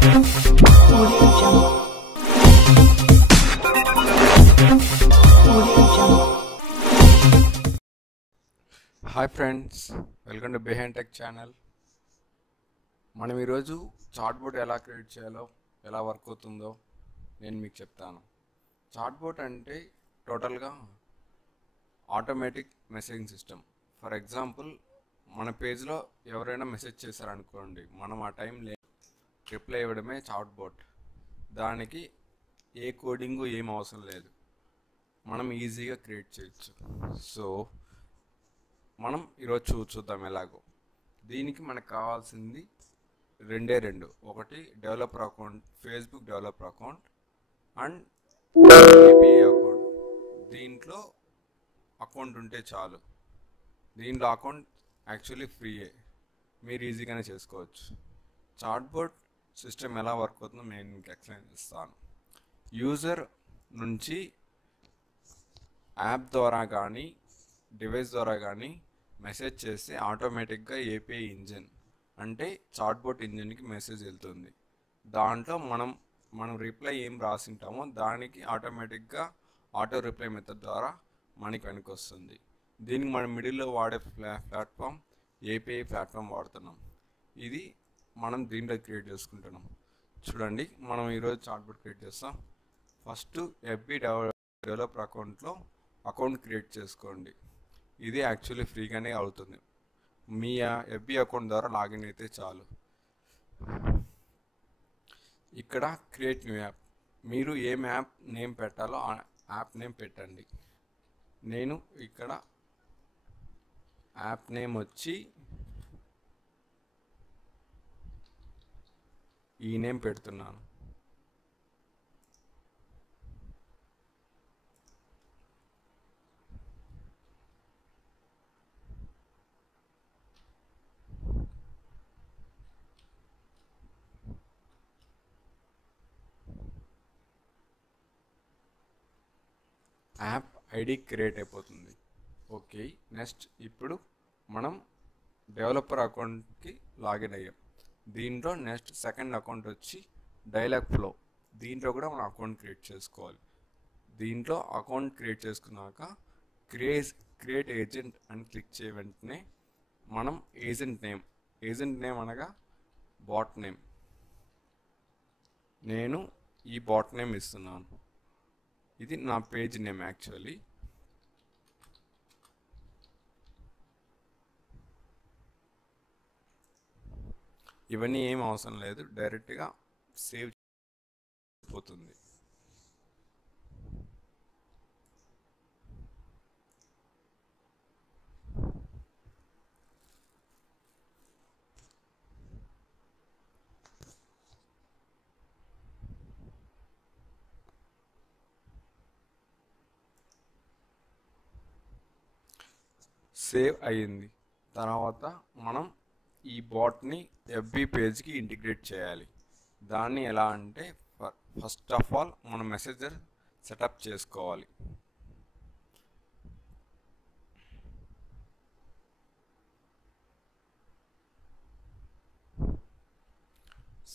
Audio Jungle. Audio Jungle. Hi friends, welcome to behind tech channel. మనం ఈరోజు chatbot ఎలా create చేయాలో, ఎలా వర్క్ అవుతుందో నేను మీకు చెప్తాను. చాట్బోట్ అంటే టోటల్గా automatic messaging system. For example, మన పేజ్లో ఎవరైనా మెసేజ్ చేశారనుకోండి, మనం ఆ టైంలో రిప్లై ఇవ్వడమే చాట్బోట్. దానికి ఏ కోడింగు ఏం అవసరం లేదు, మనం ఈజీగా క్రియేట్ చేయొచ్చు. సో మనం ఈరోజు చూద్దాం ఎలాగో. దీనికి మనకు కావాల్సింది రెండు. ఒకటి developer account, Facebook developer account and API account. దీంట్లో అకౌంట్ ఉంటే చాలు. దీంట్లో అకౌంట్ యాక్చువల్లీ ఫ్రీయే, మీరు ఈజీగానే చేసుకోవచ్చు. చాట్బోట్ సిస్టమ్ ఎలా వర్క్ అవుతుందో నేను మీకు ఎక్స్ప్లెయిన్ చేస్తాను. యూజర్ నుంచి యాప్ ద్వారా కానీ డివైస్ ద్వారా కానీ మెసేజ్ చేస్తే ఆటోమేటిక్గా ఏపీఐ ఇంజిన్ అంటే చాట్బోట్ ఇంజిన్కి మెసేజ్ వెళ్తుంది. దాంట్లో మనం రిప్లై ఏం రాసింటామో దానికి ఆటోమేటిక్గా ఆటో రిప్లై మెథడ్ ద్వారా మనకి వెనక్కి వస్తుంది. దీనికి మనం మిడిల్లో వాడే ప్లాట్ఫామ్ ఏపీఐ ప్లాట్ఫామ్ వాడుతున్నాం. ఇది మనం దీంట్లో క్రియేట్ చేసుకుంటున్నాం. చూడండి, మనం ఈరోజు చాట్బోట్ క్రియేట్ చేస్తాం. ఫస్ట్ ఎఫ్బి డెవలపర్ అకౌంట్లో అకౌంట్ క్రియేట్ చేసుకోండి. ఇది యాక్చువల్లీ ఫ్రీగానే అవుతుంది. మీ ఎఫ్బి అకౌంట్ ద్వారా లాగిన్ అయితే చాలు. ఇక్కడ క్రియేట్ న్యూ యాప్, మీరు ఏం యాప్ నేమ్ పెట్టాలో ఆ యాప్ నేమ్ పెట్టండి. నేను ఇక్కడ యాప్ నేమ్ వచ్చి ఈ నేమ్ పెడుతున్నాను. యాప్ ఐడి క్రియేట్ అయిపోతుంది. ఓకే, నెక్స్ట్ ఇప్పుడు మనం డెవలపర్ అకౌంట్కి లాగిన్ అయ్యాం. దీంట్లో నెక్స్ట్ సెకండ్ అకౌంట్ వచ్చి డైలాగ్ ఫ్లో. దీంట్లో కూడా మనం అకౌంట్ క్రియేట్ చేసుకోవాలి. దీంట్లో అకౌంట్ క్రియేట్ చేసుకున్నాక క్రియేట్ ఏజెంట్ అని క్లిక్ చేయ వెంటనే మనం ఏజెంట్ నేమ్ అనగా బాట్ నేమ్, నేను ఈ బాట్ నేమ్ ఇస్తున్నాను. ఇది నా పేజ్ నేమ్ యాక్చువల్లీ. ఇవన్నీ ఏం అవసరం లేదు, డైరెక్ట్గా సేవ్ అయిపోతుంది. సేవ్ అయ్యింది. తర్వాత మనం ఈ బాట్ని ఎఫ్బి పేజ్కి ఇంటిగ్రేట్ చేయాలి. దాన్ని ఎలా అంటే, ఫస్ట్ ఆఫ్ ఆల్ మనం మెసేంజర్ సెటప్ చేసుకోవాలి.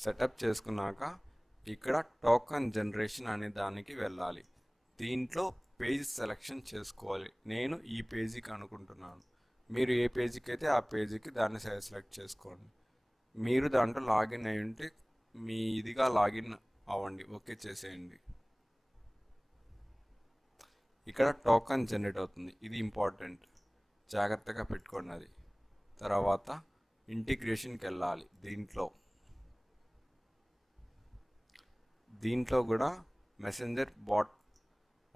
సెటప్ చేసుకున్నాక ఇక్కడ టోకన్ జనరేషన్ అనే దానికి వెళ్ళాలి. దీంట్లో పేజ్ సెలెక్షన్ చేసుకోవాలి. నేను ఈ పేజీకి అనుకుంటున్నాను. మీరు ఏ పేజీకి అయితే ఆ పేజీకి దాన్ని సెలెక్ట్ చేసుకోండి. మీరు దాంట్లో లాగిన్ అయి ఉంటే మీ ఇదిగా లాగిన్ అవ్వండి, ఓకే చేసేయండి. ఇక్కడ టోకన్ జనరేట్ అవుతుంది, ఇది ఇంపార్టెంట్, జాగ్రత్తగా పెట్టుకోండి అది. తర్వాత ఇంటిగ్రేషన్కి వెళ్ళాలి. దీంట్లో కూడా మెసెంజర్ బాట్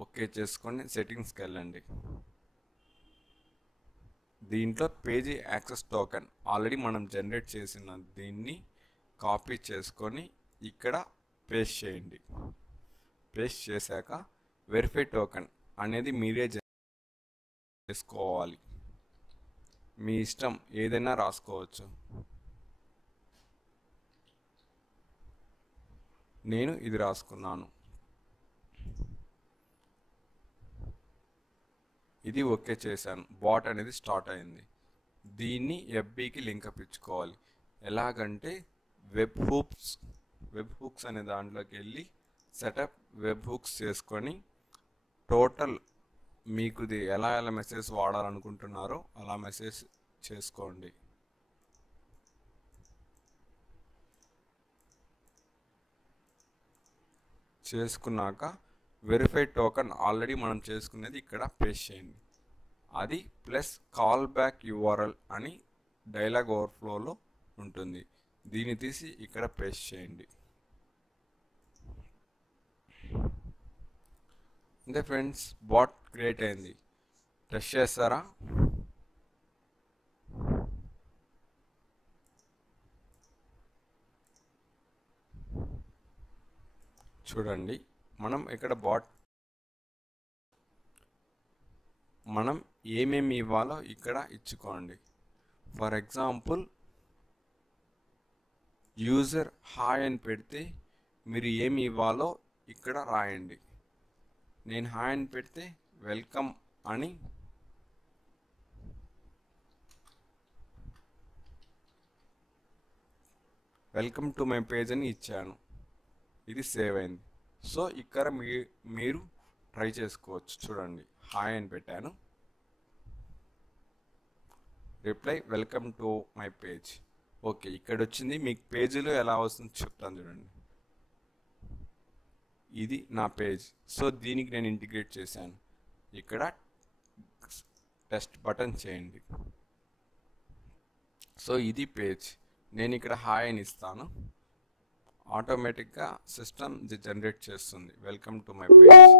ఓకే చేసుకొని సెట్టింగ్స్కి వెళ్ళండి. దీంట్లో పేజీ యాక్సెస్ టోకెన్ ఆల్రెడీ మనం జనరేట్ చేసిన దీన్ని కాపీ చేసుకొని ఇక్కడ పేస్ట్ చేయండి. పేస్ట్ చేశాక వెరిఫై టోకెన్ అనేది మీరే చేసుకోవాలి. మీ ఇష్టం, ఏదైనా రాసుకోవచ్చు. నేను ఇది రాసుకున్నాను. ఇది ఓకే చేశాను. బాట్ అనేది స్టార్ట్ అయింది. దీన్ని ఎఫ్బికి లింక్ ఇచ్చుకోవాలి. ఎలాగంటే వెబ్ హూప్స్ వెబ్ హుక్స్ అనే దాంట్లోకి వెళ్ళి సెటప్ వెబ్ హుక్స్ చేసుకొని టోటల్ మీకు ఎలా మెసేజ్ వాడాలనుకుంటున్నారో అలా మెసేజ్ చేసుకోండి. చేసుకున్నాక వెరిఫై టోకెన్ ఆల్రెడీ మనం చేసుకునేది ఇక్కడ పేస్ట్ చేయండి. అది ప్లస్ కాల్ బ్యాక్ యూఆర్ఎల్ అని డైలాగ్ ఓవర్ఫ్లోలో ఉంటుంది. దీన్ని తీసి ఇక్కడ పేస్ట్ చేయండి. అంతే ఫ్రెండ్స్, బాట్ క్రియేట్ అయింది. టెస్ట్ చేస్తారా? చూడండి, మనం ఇక్కడ మనం ఏమేమి ఇవ్వాలో ఇక్కడ ఇచ్చుకోండి. ఫర్ ఎగ్జాంపుల్ యూజర్ హాయ్ అని పెడితే మీరు ఏమి ఇవ్వాలో ఇక్కడ రాయండి. నేను హాయ్ అని పెడితే వెల్కమ్ అని వెల్కమ్ టు మై పేజ్ అని ఇచ్చాను. ఇది సేవ్ అయింది. సో ఇక్కడ మీరు ట్రై చేసుకోవచ్చు. చూడండి, హాయ్ అని పెట్టాను, reply welcome to my page. Okay, ఇక్కడ వచ్చింది. మీకు పేజీలో ఎలా వస్తుందో చెప్తాను చూడండి. ఇది నా పేజ్. సో దీనికి నేను ఇంటిగ్రేట్ చేశాను. ఇక్కడ టెస్ట్ బటన్ చేయండి. సో ఇది పేజ్. నేను ఇక్కడ హాయ్ అని ఇస్తాను. ఆటోమేటిక్గా సిస్టమ్ జనరేట్ చేస్తుంది వెల్కమ్ టు మై పేజ్.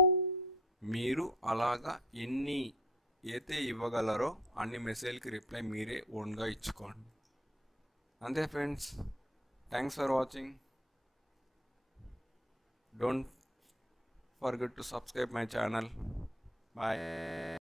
మీరు అలాగా ఎన్ని అయితే ఇవ్వగలరో అన్ని మెసేజ్కి రిప్లై మీరే ఓన్గా ఇచ్చుకోండి. అంతే friends, thanks for watching. Don't forget to subscribe my channel. Bye.